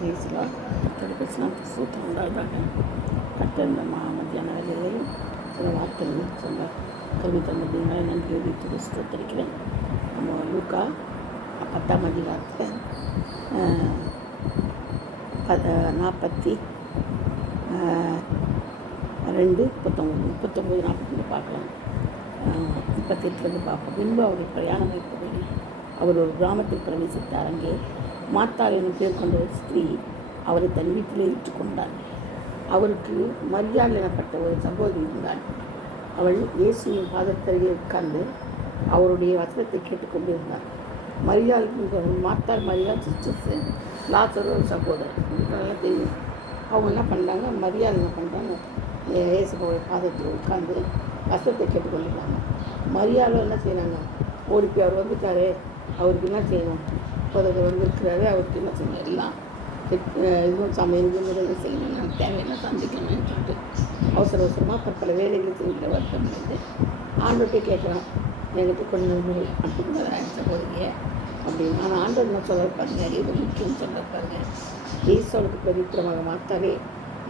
பேசலாம் பேசலாம் சூத்திரம் உண்டாவதாக கட்ட இந்த மத்தியான வேலையிலையும் சில வார்த்தைகள் சொன்ன கல்வி தந்தீங்கன்னா நன்றி தெரிவித்து ஸ்தோத்திரிக்கிறேன். நம்ம லூக்கா 10ஆம் அதிகாரத்தில் 42 39 40 பார்க்கலாம். 38 பார்ப்போம். பின்பு அவர்கள் பிரயாணம் வைப்பதில் அவர் ஒரு கிராமத்தில் பிரவேசித்தார். அங்கே மாத்தாள் எனும் பேர் கொண்ட ஒரு ஸ்திரீ அவரை தன் வீட்டிலே ஏற்றுக்கொண்டாள். அவருக்கு மரியாள் எனப்பட்ட ஒரு சகோதரி இருந்தாள். அவள் இயேசுவின் பாதத்தருகே உட்கார்ந்து அவருடைய வசனத்தை கேட்டுக்கொண்டிருந்தாள். மரியாள் மாத்தாள் மரியாள் சிஸ்டர்ஸு லாசரு ஒரு சகோதரர் நல்லா தெரியும். அவங்க என்ன பண்ணுறாங்க, மரியாள் என்ன பண்ணுறாங்க, இயேசுவோட பாதத்தில் உட்கார்ந்து வசனத்தை கேட்டுக்கொண்டிருக்காங்க. மரியாளும் என்ன செய்கிறாங்க, ஓடிப்பி அவர் வந்துட்டாரே, அவருக்கு என்ன செய்யணும், இப்போது வந்துருக்கிறாரு, அவருக்கு என்ன செய்யணும், எல்லாம் இதுவும் சமையல் முறைகள் செய்யணும், நான் தேவையான சந்திக்கணும்னு சொல்லிட்டு அவசரமாக பற்பல வேலைகளை செய்கிற வருத்தம் வந்து ஆண்டோட்டே கேட்குறான், என்கிட்ட கொஞ்சம் அப்படிங்கிறதா சகோதரியை அப்படின்னு. ஆனால் ஆண்டவர் என்ன சொல்ல பாருங்க, இது முக்கியம் சொல்ல பாருங்க. ஈசோனுக்கு பவித்திரமாக மாத்தாலே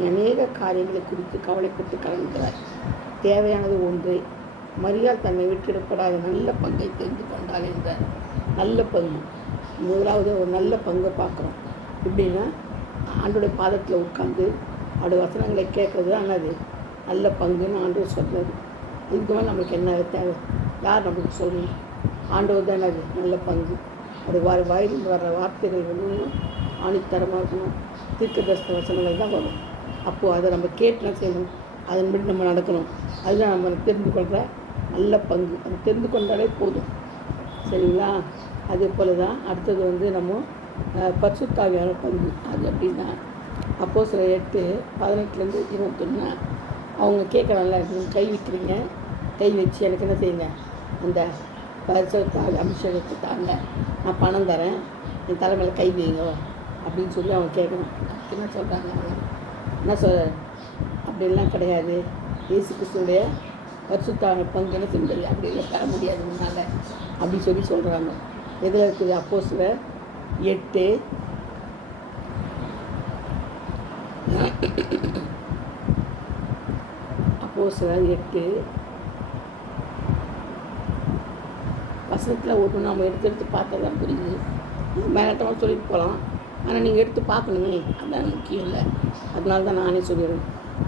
அநேக காரியங்களை குறித்து கவலைப்பட்டு கலந்துகிறார். தேவையானது ஒன்று, மரியாள் தன்னை விட்டிடப்படாத நல்ல பங்கை தெரிந்து கொண்டாள் என்ற நல்ல பங்கு. முதலாவது ஒரு நல்ல பங்கை பார்க்குறோம். எப்படின்னா ஆண்டோடைய பாதத்தில் உட்காந்து அவருடைய வசனங்களை கேட்குறது ஆனது நல்ல பங்குன்னு ஆண்டவர் சொல்கிறது. இதுக்கு மேலே நம்மளுக்கு என்ன தேவை, யார் நம்மளுக்கு சொல்லணும்? ஆண்டவர் தான் அது நல்ல பங்கு. அது வாயிலிருந்து வர்ற வார்த்தைகள் வந்து ஆணித்தரமாக இருக்கணும். தீர்க்கதரிசன வசனங்கள் தான் வரும். அப்போது அதை நம்ம கேட்டு செய்யணும், அதன்படி நம்ம நடக்கணும். அதுதான் நம்ம தெரிந்து கொள்கிற நல்ல பங்கு. அதை தெரிந்து கொண்டாலே போதும், சரிங்களா? அதே போல் தான் அடுத்தது வந்து நம்ம பரிசுத்தாவியான பங்கு. அது அப்படின்னா அப்போஸ்தலர் 8:18-21 அவங்க கேட்குறாங்கள, நீங்கள் கை வைக்கிறீங்க, கை வச்சு எனக்கு என்ன செய்யுங்க, அந்த பரிசுத்தாவி அபிஷேகத்தை தாங்க, நான் பணம் தரேன், என் தலைமையில் கை வைங்க அப்படின்னு சொல்லி அவங்க கேட்கணும். என்ன சொல்கிறாங்க, என்ன அப்படிலாம் கிடையாது. இயேசு கிறிஸ்துடைய பரிசுத்தாவின் பங்கு என்ன செஞ்சது அப்படிலாம் தர முடியாது முன்னால் அப்படி சொல்லி சொல்கிறாங்க. எதில் இருக்குது? அப்போஸ்தலர் 8 வசனத்தில் ஒரு நம்ம எடுத்து பார்த்தா தான் புரியுது. மேலட்டமாக சொல்லிட்டு போகலாம், ஆனால் நீங்கள் எடுத்து பார்க்கணுமே, அதுதான் முக்கியம் இல்லை. அதனால தான் நானே சொல்லிடுறேன்.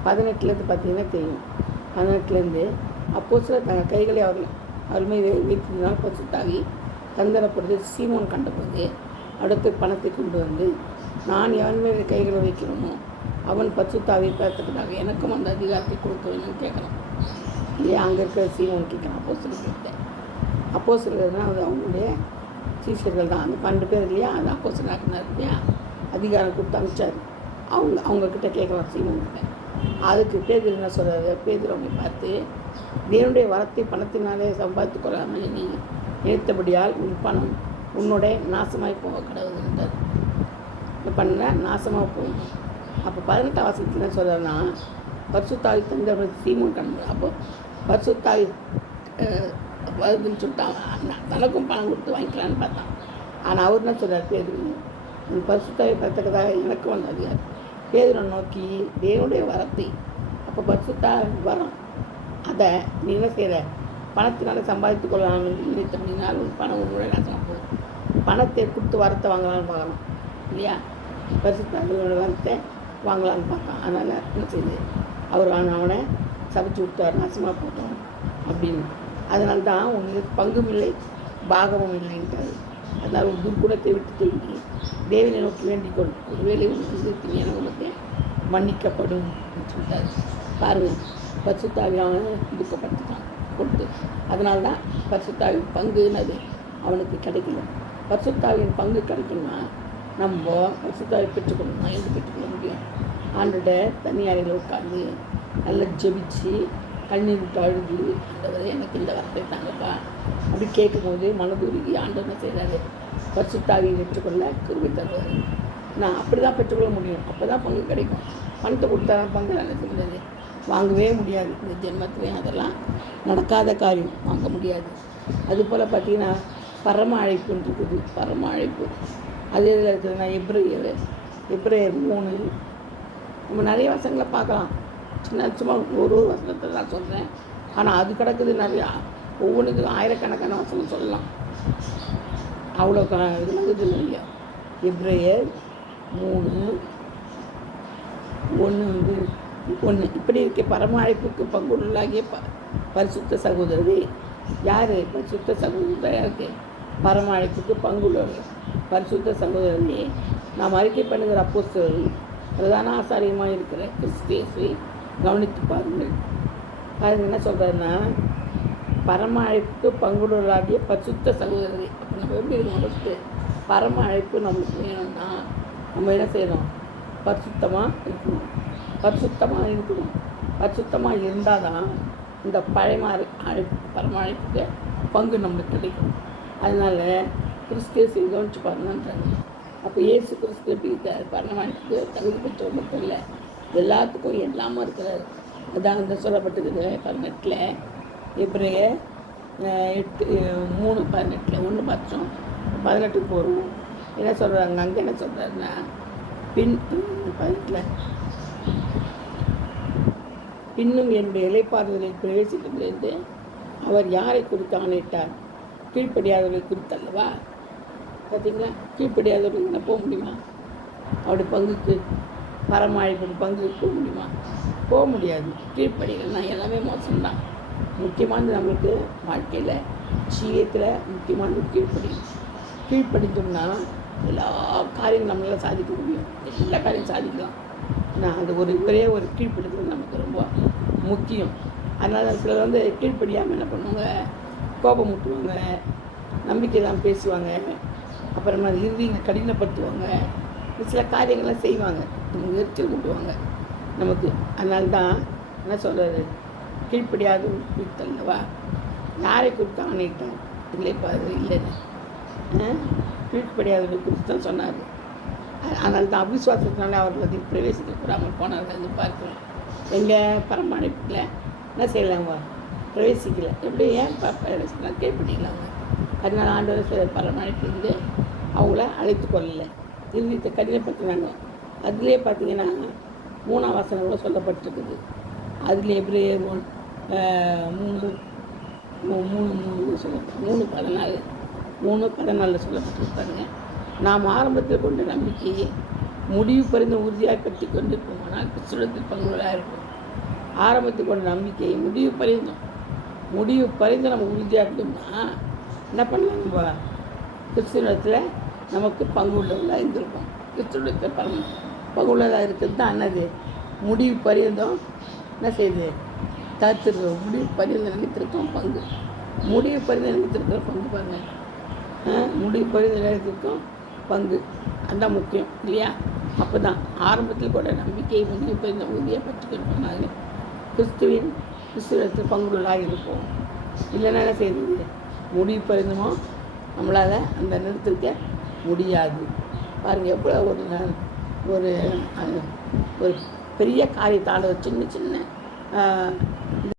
18 பார்த்தீங்கன்னா தெரியும். 18 அப்போஸ்தலர் தங்கள் கைகளை அவர்கள் மீது வைத்திருந்தால் பரிசுத்தாவி தந்தரப்படுது. சீமோன் கண்டபோது அடுத்து பணத்தை கொண்டு வந்து, நான் எவன் மேலே கைகளை வைக்கணுமோ அவன் பரிசுத்தாவியை பெறத்தக்கதாக எனக்கும் அந்த அதிகாரத்தை கொடுக்க வேணும்னு கேட்கலாம் இல்லையா? அங்கே இருக்கிற சீமோன் கேட்கலாம். அப்போஸ்தலர்னா அது அவங்களுடைய சீஷர்கள் தான். அந்த 12 பேர் இல்லையா, அது அப்போஸ்தலராக்கினார் இல்லையா, அதிகாரம் கொடுத்து அனுப்பிச்சார். அவங்கக்கிட்ட கேட்கலாம் சீமோன்கிட்ட. அதுக்கு பேதுரு என்ன சொல்கிறாரு, பேதுரு அவங்க பார்த்து, தேவனுடைய வரத்தை பணத்தினாலே சம்பாதித்து கொள்ளாமல் நீ நினைத்தபடியால் உன் பணம் உன்னோடைய நாசமாய் போக கிடவுதுன்றார். இந்த பண்ண நாசமாக போகும். அப்போ 18 வசனத்தில் என்ன சொல்கிறேன்னா, பரிசுத்தாவி தந்த சீமோன் கண்டு, அப்போ பரிசுத்தாவி வருதுன்னு சொல்லிட்டாங்க. தனக்கும் பணம் கொடுத்து வாங்கிக்கலான்னு பார்த்தான். ஆனால் அவர் என்ன சொல்கிறார், பேதுரு உன் பரிசுத்தாவி பெறத்தக்கதாக எனக்கு வந்த அதிகாரம். பேதுரை நோக்கி தேவனுடைய வரத்தை, அப்போ பரிசுத்தாவி வரம், அதை நீ என்ன செய்கிற, பணத்தினால சம்பாதித்து கொள்ளலாம்னு நினைத்தபடினால் உன் பணம் உன்னுடைய நாசமாக போகும். பணத்தை கொடுத்து வரத்தை வாங்கலான்னு பார்க்கணும் இல்லையா, பரிசுத்தாவியோட வரத்தை வாங்கலான்னு பார்த்தான். அதனால் என்ன செய்யுது, அவர் அவனை சமைச்சு விட்டார், நாசமாக போட்டோம் அப்படின்னு. அதனால தான் உங்களுக்கு பங்கும் இல்லை பாகமும் இல்லைன்ட்டார். அதனால் ஒரு துர்குணத்தை விட்டு தூங்கி தேவனை நோக்கி வேண்டிக் கொள், ஒருவேளை உங்களுக்கு எனக்கு மன்னிக்கப்படும் சொல்லிட்டார். பாருங்கள், பரிசுத்தாவியான துக்கப்படுத்திட்டான் கொடுத்து. அதனால தான் பரிசுத்தாவின் பங்குன்னது அவனுக்கு கிடைக்கல. பரிசுத்தாவின் பங்கு கிடைக்கணும்னா நம்ம பரிசுத்தாவை பெற்றுக்கொள்ளணும். எது பெற்றுக்கொள்ள முடியும்? ஆண்டோட தனி அறையில் உட்காந்து நல்லா ஜெபிச்சு கண்ணீர் விட்டு அழுது, ஆண்டவரே எனக்கு இந்த வார்த்தை தாங்கப்பா அப்படி கேட்கும்போது மனதுருகி ஆண்டவர் என்ன செய்கிறாரு, பரிசுத்தாவியை பெற்றுக்கொள்ள கிருபை தருவார். நான் அப்படி தான் பெற்றுக்கொள்ள முடியும். அப்போ தான் பங்கு கிடைக்கும். பணத்தை கொடுத்தா பங்கு என்ன செய்கிறது, வாங்கவே முடியாது. இந்த ஜென்மத்திலையும் அதெல்லாம் நடக்காத காரியம், வாங்க முடியாது. அதுபோல் பார்த்திங்கன்னா பரம அழைப்புன்னு இருக்குது. பரம அழைப்பு அது எதில் இருக்குதுன்னா, எப்ரேயர் எபிரேயர் 3. நம்ம நிறைய வசனங்களை பார்க்கலாம். சும்மா ஒரு வசனத்தை தான் சொல்கிறேன். ஆனால் அது கிடக்குது நிறையா. ஒவ்வொன்றுக்கும் ஆயிரக்கணக்கான வசனம் சொல்லலாம். அவ்வளோ இதெல்லாம் இது இல்லையா. எபிரேயர் 3:1 இப்படி இருக்க பரம அழைப்புக்கு பங்குள்ளாகிய பரிசுத்த சகோதரரே. யார் பரிசுத்த சகோதரருக்கு? பரம அழைப்புக்கு பங்குள்ளவர் பரிசுத்த சகோதரரே, நாம் அறிக்கை பண்ணுகிற அப்போஸ்தலர்கள் பிரதான ஆசாரியமாக இருக்கிற கிறிஸ்து இயேசுவை கவனித்து பாருங்கள். என்ன சொல்கிறாருன்னா, பரம அழைப்புக்கு பங்குள்ளவராகிய பரிசுத்த சகோதரரே. அப்போ நம்ம எப்படி இருக்கணும்? பரம அழைப்பு நம்மளுக்கு வேணும்னா நம்ம என்ன செய்யணும்? பரிசுத்தமாக இருக்கணும். பரிசுத்தமாக இருந்தால் தான் இந்த பழைய பரம அழைப்புக்கு பங்கு நம்மளுக்கு கிடைக்கும். அதனால் கிறிஸ்து கவனிச்சு பாருங்கன்றாங்க. அப்போ இயேசு கிறிஸ்து எப்படி இருக்கார்? பரம அழைப்புக்கு தகுதி பெற்றவர் மட்டும் இல்லை, எல்லாத்துக்கும் எல்லாமே இருக்கிறார். அதான் அந்த சொல்லப்பட்டிருக்குது 18 எபிரேயர் 8:3-18 1 பார்த்தோம். 18 போகிறோம். என்ன சொல்கிறாங்க? அங்கே என்ன சொல்கிறாருன்னா, 18 இன்னும் என்னுடைய இலைப்பாறுதலில் பிரவேசிக்கிறது அவர் யாரை குறித்து ஆணையிட்டார்? கீழ்ப்படியாதவர்களை குறித்தல்லவா? பார்த்தீங்களா? கீழ்ப்படியாதவர்கள் போக முடியுமா? அவருடைய பங்குக்கு பரம அழைப்புக்கு பங்குக்கு போக முடியுமா? போக முடியாது. கீழ்ப்படிகள்னா எல்லாமே மோசம்தான். முக்கியமானது நம்மளுக்கு வாழ்க்கையில் ஜீவியத்தில் முக்கியமானது கீழ்ப்படிஞ்சோம்னா எல்லா காரியங்களும் நம்மளால் சாதிக்க முடியும். எல்லா காரியம் சாதிக்கலாம். ஆனால் அந்த ஒரு கீழ்ப்படுத்துறது நமக்கு ரொம்ப முக்கியம். அதனால் சிலர் கீழ்ப்படியாமல் என்ன பண்ணுவாங்க? கோபம் முட்டுவாங்க, நம்பிக்கை தான் பேசுவாங்க, அப்புறமா இறுதியை கடினப்படுத்துவாங்க, சில காரியங்கள்லாம் செய்வாங்க, நமக்கு எரிச்சல் முட்டுவாங்க நமக்கு. அதனால்தான் என்ன சொல்கிறது? கீழ்ப்படியாத குறித்தல்லவா? யாரை குறித்து ஆணையிட்டார்? இல்லைப்பாரு இல்லைன்னு கீழ்ப்படியாதவர்கள் குறித்து தான் சொன்னார். அதனால தான் அவிசுவாசத்தினால அவர்கள் அதை பிரவேசிக்க கூடாமல் போனார்கள் என்று பார்க்கிறோம். எங்கள் பரம அழைப்பில் என்ன செய்யலாங்க? பிரவேசிக்கலை. எப்படி? ஏன் பிரவேசிக்கலாம்? கீழ்ப்படிக்கலாங்க. அதனால் ஆண்டவர் சில பரம அழைப்பிலிருந்து அவங்கள அழைத்து கொள்ளலை, இறுதியத்தை கடினப்படுத்தினாங்க. அதுலேயே பார்த்தீங்கன்னா 3ஆம் வசனம் கூட சொல்லப்பட்டிருக்குது. அதில் எபிரேயர் 3:14 சொல்லப்பட்டிருப்பாருங்க. நாம் ஆரம்பத்தில் கொண்ட நம்பிக்கையை முடிவு பறிந்த உறுதியாக பற்றி கொண்டிருப்போமானால் கிறிஸ்துவத்தில் பங்குகளாக இருக்கும். ஆரம்பத்தில் கொண்ட நம்பிக்கையை முடிவு பறிந்து நம்ம உறுதியாக இருந்தோம்னா என்ன பண்ணலாம்? நம்ம கிறிஸ்துவத்தில் நமக்கு பங்கு உள்ளவர்களாக இருந்திருப்போம். கிறிஸ்துவத்தில் பங்கு உள்ளதாக இருக்கிறது தான் என்னது? முடிவு பரியந்தம் என்ன செய்யுது? தத்துருக்கோம். முடிவு பரிந்து நினைத்திருக்கோம் பங்கு. முடிவு பரிந்து நினைத்திருக்கிற பங்கு பாருங்கள். முடிவு பரிந்து நினைத்திருக்கோம் பங்கு. அதுதான் முக்கியம் இல்லையா? அப்போ தான் ஆரம்பத்தில் கூட நம்பிக்கையை முடிவு பரிந்த உறுதியை பற்றி கொண்டாங்க. கிறிஸ்துவத்தில் பங்குள்ளாக இருப்போம். இல்லைன்னா என்ன செய்யுது? முடிவு பரிந்தமோ நம்மளால் அந்த நிறுத்திருக்க முடியாது. பாருங்கள் எவ்வளோ ஒரு ஒரு பெரிய காரியத்தால் சின்ன